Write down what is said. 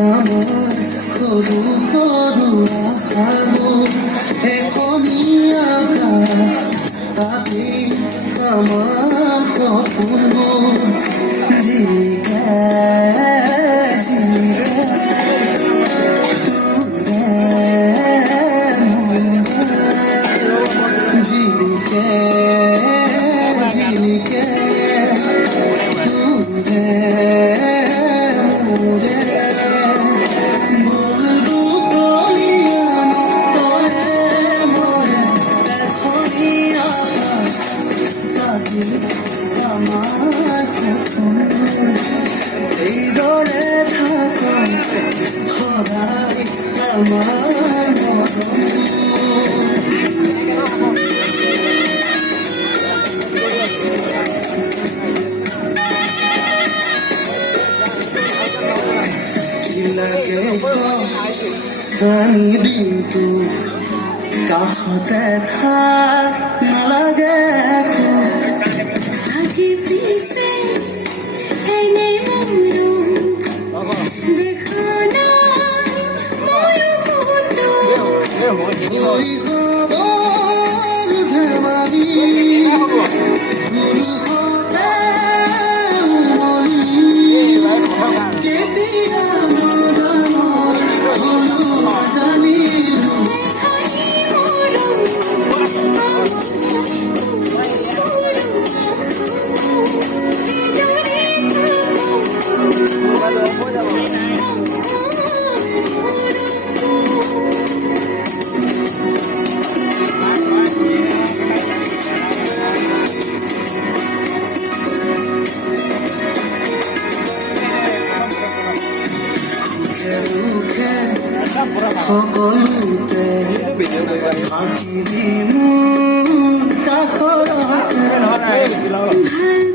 আমাৰ সৰু সৰু আশাবোৰ এখনি আকাশ তাতে আমাৰ সপোনবোৰ জিলিকে জিলিকে তোৰে মোৰে জিলিকে জিলিকে তোৰে এইদৰে থাকক সদায় আমাৰ কি লাগে আমি দিনটো কাষতে থাক নালাগে আগে পিছে এনে মরুম দেখো না ওই খবর ধেমালি গুরু হতে মনি কেতিয়া মৰমৰ হলো জানিলো সকলোতে থাকিবি মোৰ কাষৰতে ভাল